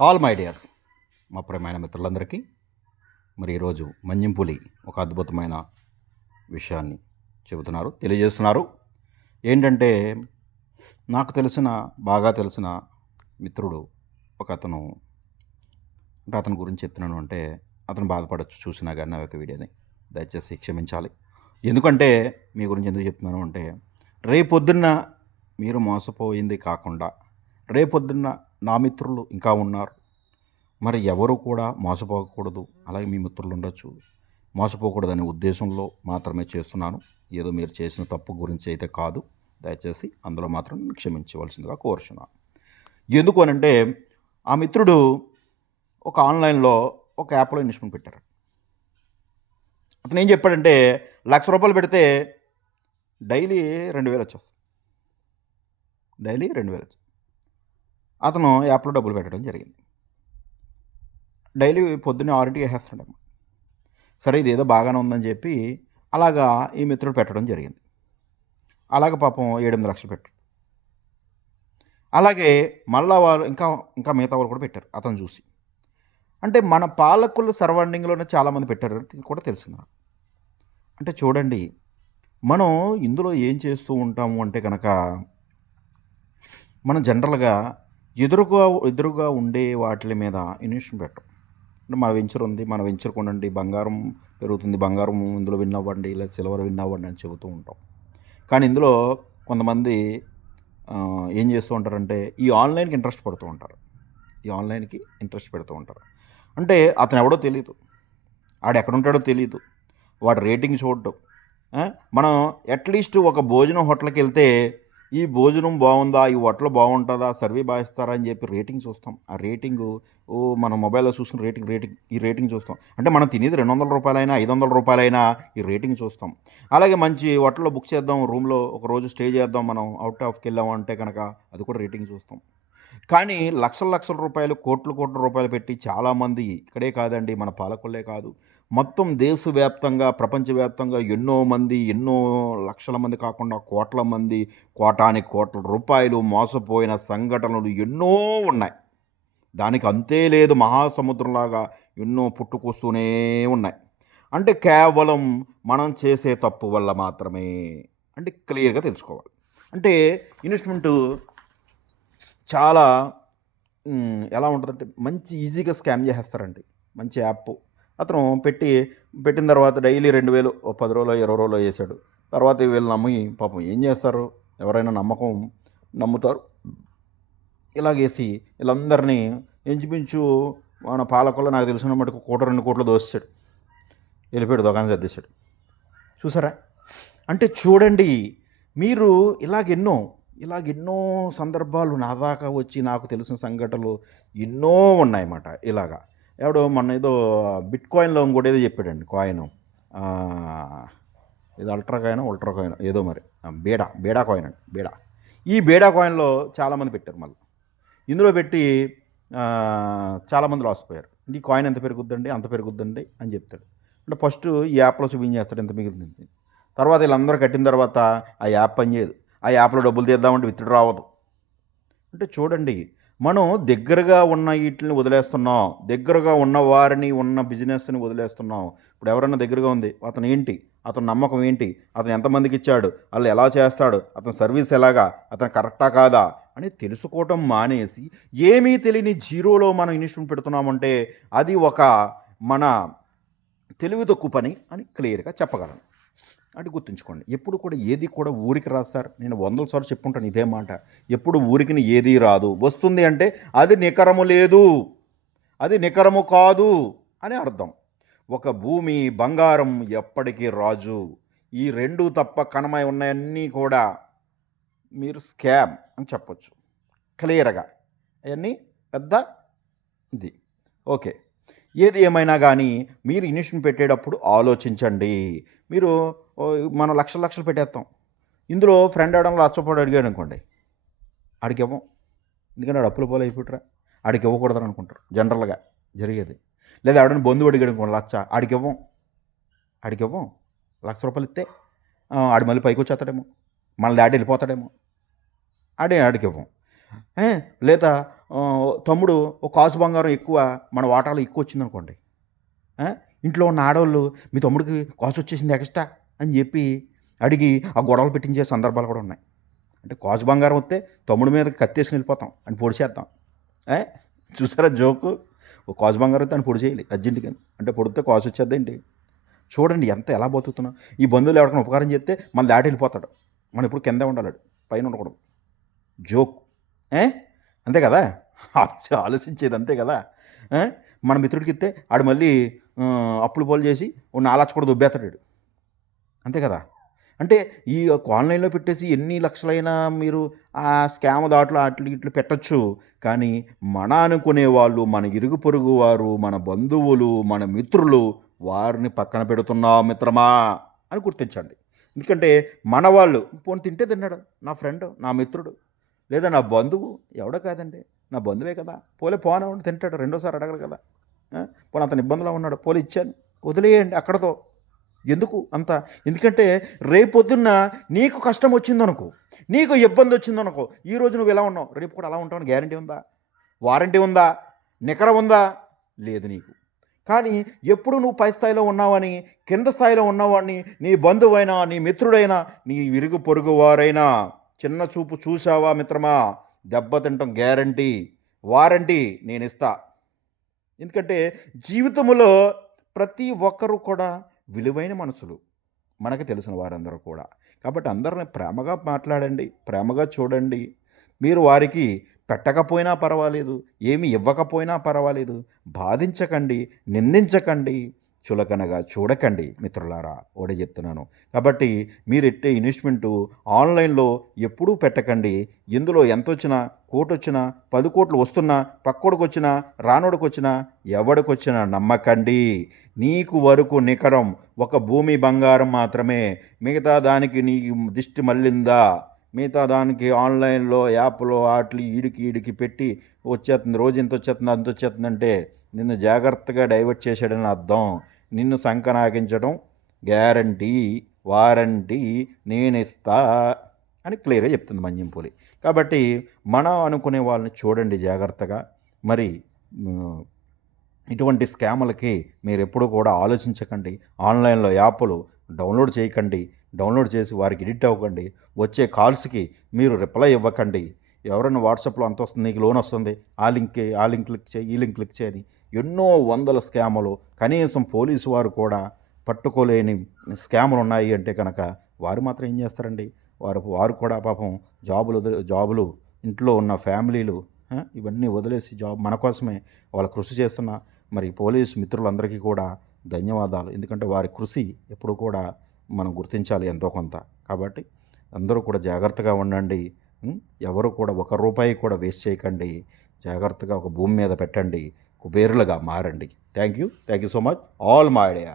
All my dears మా ప్రియమైన మిత్రులందరికీ మరి ఈరోజు మంజింపులి ఒక అద్భుతమైన విషయాన్ని చెబుతున్నారు తెలియజేస్తున్నారు. ఏంటంటే నాకు తెలిసిన బాగా తెలిసిన మిత్రుడు ఒక అతను అంటే అతని గురించి చెప్తున్నాను అంటే అతను బాధపడచ్చు చూసినా కానీ నా యొక్క వీడియోని. దయచేసి క్షమించాలి. ఎందుకంటే మీ గురించి ఎందుకు చెప్తున్నాను అంటే రేపొద్దున్న మీరు మోసపోయింది కాకుండా రేపొద్దున్న నా మిత్రులు ఇంకా ఉన్నారు. మరి ఎవరు కూడా మోసపోకూడదు. అలాగే మీ మిత్రులు ఉండొచ్చు. మోసపోకూడదనే ఉద్దేశంలో మాత్రమే చేస్తున్నాను. ఏదో మీరు చేసిన తప్పు గురించి అయితే కాదు. దయచేసి అందులో మాత్రం క్షమించవలసిందిగా కోరుచున్నాను. ఎందుకు అనంటే ఆ మిత్రుడు ఒక ఆన్లైన్లో ఒక యాప్లో ఇన్వెస్ట్మెంట్ పెట్టారు. అతను ఏం చెప్పాడంటే లక్ష రూపాయలు పెడితే డైలీ రెండు వేలు వచ్చేస్తుంది. డైలీ రెండు వేలు వచ్చేస్తుంది. అతను యాప్లో డబ్బులు పెట్టడం జరిగింది. డైలీ పొద్దున్నే ఆరింటికి వేసేస్తాడమ్మ సరే ఇది ఏదో బాగానే ఉందని చెప్పి అలాగా ఈ మిత్రుడు పెట్టడం జరిగింది. అలాగ పాపం ఏడెనిమిది లక్షలు పెట్టాడు. అలాగే మళ్ళా వాళ్ళు ఇంకా ఇంకా మిగతా వాళ్ళు కూడా పెట్టారు అతను చూసి. అంటే మన పాలకులు సరౌండింగ్లోనే చాలామంది పెట్టారు కూడా తెలిసింది అంటే చూడండి మనం ఇందులో ఏం చేస్తూ ఉంటాము అంటే కనుక మనం జనరల్గా ఎదురుగా ఎదురుగా ఉండే వాటి మీద ఇన్వెస్ట్మెంట్ పెట్టం అంటే మన వెంచర్ ఉంది మన వెంచర్ కొనండి బంగారం పెరుగుతుంది బంగారం ఇందులో విన్ అవ్వండి లేదా సిల్వర్ విన్ అవ్వండి అని చెబుతూ ఉంటాం. కానీ ఇందులో కొంతమంది ఏం చేస్తూ ఉంటారంటే ఈ ఆన్లైన్కి ఇంట్రెస్ట్ పడుతూ ఉంటారు. ఈ ఆన్లైన్కి ఇంట్రెస్ట్ పెడుతూ ఉంటారు. అంటే అతను ఎవడో తెలియదు ఆడు ఎక్కడ ఉంటాడో తెలియదు వాడు రేటింగ్ చూడటం మనం అట్లీస్ట్ ఒక భోజనం హోటల్కి వెళ్తే ఈ భోజనం బాగుందా? ఈ హోటల్ బాగుంటుందా? సర్వే బాగా అని చెప్పి రేటింగ్ చూస్తాం. ఆ రేటింగ్ ఓ మన మొబైల్లో చూసుకుని రేటింగ్ రేటింగ్ ఈ రేటింగ్ చూస్తాం. అంటే మనం తినేది రెండు వందల రూపాయలైనా ఐదు వందల రూపాయలైనా ఈ రేటింగ్ చూస్తాం. అలాగే మంచి హోటల్లో బుక్ చేద్దాం రూమ్లో ఒక రోజు స్టే చేద్దాం మనం అవుట్ ఆఫ్కి వెళ్ళాం అంటే కనుక అది కూడా రేటింగ్ చూస్తాం. కానీ లక్షల లక్షల రూపాయలు కోట్ల కోట్ల రూపాయలు పెట్టి చాలామంది ఇక్కడే కాదండి మన పాలకులే కాదు. మొత్తం దేశవ్యాప్తంగా ప్రపంచవ్యాప్తంగా ఎన్నో మంది ఎన్నో లక్షల మంది కాకుండా కోట్ల మంది కోటానికి కోట్ల రూపాయలు మోసపోయిన సంఘటనలు ఎన్నో ఉన్నాయి. దానికి అంతే లేదు మహాసముద్రంలాగా ఎన్నో పుట్టుకొస్తూనే ఉన్నాయి. అంటే కేవలం మనం చేసే తప్పు వల్ల మాత్రమే అంటే క్లియర్గా తెలుసుకోవాలి. అంటే ఇన్వెస్ట్మెంట్ చాలా ఎలా ఉంటుందంటే మంచి ఈజీగా స్కామ్ చేసేస్తారండి. మంచి యాప్ అతను పెట్టి పెట్టిన తర్వాత డైలీ రెండు వేలు పది రోజులు ఇరవై రోజులు వేసాడు తర్వాత వీళ్ళు నమ్మి పాపం ఏం చేస్తారు? ఎవరైనా నమ్మకం నమ్ముతారు? ఇలాగేసి వీళ్ళందరినీ ఇంచుమించు మన పాలకొల్ల నాకు తెలిసిన మటుకు కోట రెండు కోట్లు దోసాడు వెళ్ళిపోయాడు దుకాణం సర్దేశాడు. చూసారా? అంటే చూడండి మీరు ఇలాగెన్నో ఇలాగెన్నో సందర్భాలు నా దాకా వచ్చి నాకు తెలిసిన సంఘటనలు ఎన్నో ఉన్నాయన్నమాట ఇలాగా. ఎవడో మొన్న ఏదో బిట్ కాయిన్లో కూడా ఏదో చెప్పాడండి కాయిన్. ఇది అల్ట్రా కాయిన్ ఉల్ట్రా కాయిన్ ఏదో మరి. బేడా బేడా కాయిన్ అండి బేడా. ఈ బేడా కాయిన్లో చాలామంది పెట్టారు మళ్ళీ. ఇందులో పెట్టి చాలామంది లాస్ పోయారు. ఈ కాయిన్ ఎంత పెరుగుద్దండి అంత పెరుగుద్దండి అని చెప్తాడు. అంటే ఫస్ట్ ఈ యాప్లో చూపించేస్తాడు ఎంత మిగులుతుంది తర్వాత వీళ్ళందరూ కట్టిన తర్వాత ఆ యాప్ పనిచేయదు ఆ యాప్లో డబ్బులు తీద్దామంటే విత్డ్రా రావదు అంటే చూడండి మనం దగ్గరగా ఉన్న వీటిని వదిలేస్తున్నాం. దగ్గరగా ఉన్న వారిని ఉన్న బిజినెస్ని వదిలేస్తున్నాం. ఇప్పుడు ఎవరన్నా దగ్గరగా ఉంది అతను ఏంటి? అతని నమ్మకం ఏంటి? అతను ఎంతమందికి ఇచ్చాడు? వాళ్ళు ఎలా చేస్తాడు? అతని సర్వీస్ ఎలాగా? అతను కరెక్టా కాదా? అని తెలుసుకోవటం మానేసి ఏమీ తెలియని జీరోలో మనం ఇన్వెస్ట్మెంట్ పెడుతున్నామంటే అది ఒక మన తెలివి తక్కువ పని అని క్లియర్గా చెప్పగలను అంటే గుర్తుంచుకోండి. ఎప్పుడు కూడా ఏది కూడా ఊరికి రాదు సార్. నేను వందల సార్లు చెప్పుంటాను ఇదే మాట. ఎప్పుడు ఊరికి ఏది రాదు. వస్తుంది అంటే అది నికరము లేదు. అది నికరము కాదు అని అర్థం. ఒక భూమి బంగారం ఎప్పటికీ రాజు. ఈ రెండు తప్ప కనమై ఉన్నాయన్నీ కూడా మీరు స్కామ్ అని చెప్పొచ్చు. క్లియర్గా. అవన్నీ పెద్ద ఇది. ఓకే. ఏది ఏమైనా కానీ మీరు ఇన్వెస్ట్మెంట్ పెట్టేటప్పుడు ఆలోచించండి. మీరు మనం లక్షల లక్షలు పెట్టేస్తాం ఇందులో ఫ్రెండ్ అవడంలో లచ్చపోడు అడిగాడు అనుకోండి. ఆడికి ఎందుకంటే ఆడు అప్పుల పోలు అయిపోయారా ఆడికి ఇవ్వకూడదని అనుకుంటారు. జనరల్గా జరిగేది. లేదా ఎవడైనా బంధువు అడిగాడు అనుకోండి లచ్చ ఆడికి ఇవ్వం ఆడికి ఇవ్వం లక్ష రూపాయలు ఇస్తే ఆడి ఆడు మళ్ళీ పైకి వచ్చేస్తాడేమో మన డాడీ వెళ్ళిపోతాడేమో. ఆడే ఆడికి ఇవ్వం లేదా తమ్ముడు ఒక కాసు బంగారం ఎక్కువ మన వాటాలో ఎక్కువ వచ్చిందనుకోండి. ఇంట్లో ఉన్న ఆడవాళ్ళు మీ తమ్ముడికి కాసు వచ్చేసింది ఎక్స్ట్రా అని చెప్పి అడిగి ఆ గొడవలు పెట్టించే సందర్భాలు కూడా ఉన్నాయి. అంటే కాసు బంగారం వస్తే తమ్ముడి మీద కత్తేసి వెళ్ళిపోతాం అని పొడి చేద్దాం. చూసారా జోకు? ఓ కాసు బంగారం వస్తే అని పొడి చేయాలి అర్జెంటుగా. అంటే పొడితే కాసు వచ్చేద్దేంటి చూడండి ఎంత ఎలా బతుకుతున్నాం. ఈ బంధువులు ఎవరికైనా ఉపకారం చేస్తే మన దాటి వెళ్ళిపోతాడు. మనం ఇప్పుడు కింద ఉండాలి పైన ఉండకూడదు. జోక్. అంతే కదా? ఆలోచి- ఆలోచించేది అంతే కదా? మన మిత్రుడికి ఇస్తే ఆడు మళ్ళీ అప్పులు పోలు చేసి ఉన్న నాలచ్చ కూడా దుబ్బేస్తాడు అంతే కదా? అంటే ఈ యొక్క ఆన్లైన్లో పెట్టేసి ఎన్ని లక్షలైనా మీరు ఆ స్కామ్ దాంట్లో అట్లు ఇట్లు పెట్టచ్చు. కానీ మన అనుకునే వాళ్ళు మన ఇరుగు పొరుగు వారు మన బంధువులు మన మిత్రులు వారిని పక్కన పెడుతున్నా మిత్రమా అని గుర్తించండి. ఎందుకంటే మన వాళ్ళు పోను తింటే తిన్నాడు నా ఫ్రెండ్ నా మిత్రుడు. లేదా నా బంధువు ఎవడో కాదండి. నా బంధువే కదా. పోలే పోనా ఉండి తింటాడు రెండోసారి అడగడు కదా. పోనీ అతను ఇబ్బందిలో ఉన్నాడు పోలే ఇచ్చాను. వదిలేయండి అక్కడతో. ఎందుకు అంత? ఎందుకంటే రేపొద్దున్న నీకు కష్టం వచ్చిందనుకో నీకు ఇబ్బంది వచ్చిందనుకో ఈ రోజు నువ్వు ఎలా ఉన్నావు. రేపు కూడా అలా ఉంటావు గ్యారంటీ ఉందా? వారంటీ ఉందా? నికర ఉందా? లేదు నీకు. కానీ ఎప్పుడు నువ్వు పై స్థాయిలో ఉన్నావని కింద స్థాయిలో ఉన్నవాడిని నీ బంధువైనా నీ మిత్రుడైనా నీ విరుగు పొరుగు వారైనా చిన్న చూపు చూసావా మిత్రమా? దెబ్బతింటాం గ్యారంటీ వారంటీ నేను ఇస్తా ఎందుకంటే జీవితంలో ప్రతి ఒక్కరూ కూడా విలువైన మనసులు. మనకు తెలిసిన వారందరూ కూడా. కాబట్టి అందరిని ప్రేమగా మాట్లాడండి ప్రేమగా చూడండి. మీరు వారికి పెట్టకపోయినా పర్వాలేదు ఏమి ఇవ్వకపోయినా పర్వాలేదు. బాధించకండి నిందించకండి. చులకనగా చూడకండి మిత్రులారా ఓడే చెప్తున్నాను. కాబట్టి మీరు ఎట్టే ఇన్వెస్ట్మెంటు ఆన్లైన్లో ఎప్పుడూ పెట్టకండి. ఇందులో ఎంత వచ్చినా కోటి వచ్చినా పది కోట్లు వస్తున్నా పక్కోడికి వచ్చినా రానోడికి వచ్చినా ఎవడికి వచ్చినా నమ్మకండి. నీకు వరకు నికరం ఒక భూమి బంగారం మాత్రమే. మిగతా దానికి నీ దిష్టి మళ్ళిందా? మిగతా దానికి ఆన్లైన్లో యాప్లో వాటికి ఈడికి ఈడికి పెట్టి వచ్చేస్తుంది రోజు ఇంత వచ్చేస్తుంది అంత వచ్చేస్తుందంటే నిన్ను జాగ్రత్తగా డైవర్ట్ చేశాడని అర్థం. నిన్ను సంకనాగించడం గ్యారంటీ వారంటీ నేను ఇస్తా అని క్లియర్గా చెప్తుంది మంజంపూలి కాబట్టి మనం అనుకునే వాళ్ళని చూడండి జాగ్రత్తగా. మరి ఇటువంటి స్కాములకి మీరు ఎప్పుడూ కూడా ఆలోచించకండి. ఆన్లైన్లో యాప్లు డౌన్లోడ్ చేయకండి. డౌన్లోడ్ చేసి వారికి ఎడిట్ అవ్వకండి. వచ్చే కాల్స్కి మీరు రిప్లై ఇవ్వకండి. ఎవరైనా వాట్సాప్లో అంత వస్తుంది నీకు లోన్ వస్తుంది ఆ లింక్ ఆ లింక్ క్లిక్ చేయి ఈ లింక్ క్లిక్ చేయని ఎన్నో వందల స్కాములు. కనీసం పోలీసు వారు కూడా పట్టుకోలేని స్కాములు ఉన్నాయి అంటే కనుక వారు మాత్రం ఏం చేస్తారండి? వారు వారు కూడా పాపం జాబులు జాబులు ఇంట్లో ఉన్న ఫ్యామిలీలు ఇవన్నీ వదిలేసి జాబ్ మన కోసమే వాళ్ళు కృషి చేస్తున్న మరి పోలీసు మిత్రులందరికీ కూడా ధన్యవాదాలు. ఎందుకంటే వారి కృషి ఎప్పుడు కూడా మనం గుర్తించాలి ఎంతో కొంత. కాబట్టి అందరూ కూడా జాగ్రత్తగా ఉండండి. ఎవరు కూడా ఒక రూపాయి కూడా వేస్ట్ చేయకండి. జాగ్రత్తగా ఒక భూమి మీద పెట్టండి. కుబేరులుగా మారండి. Thank you thank you so much all my idea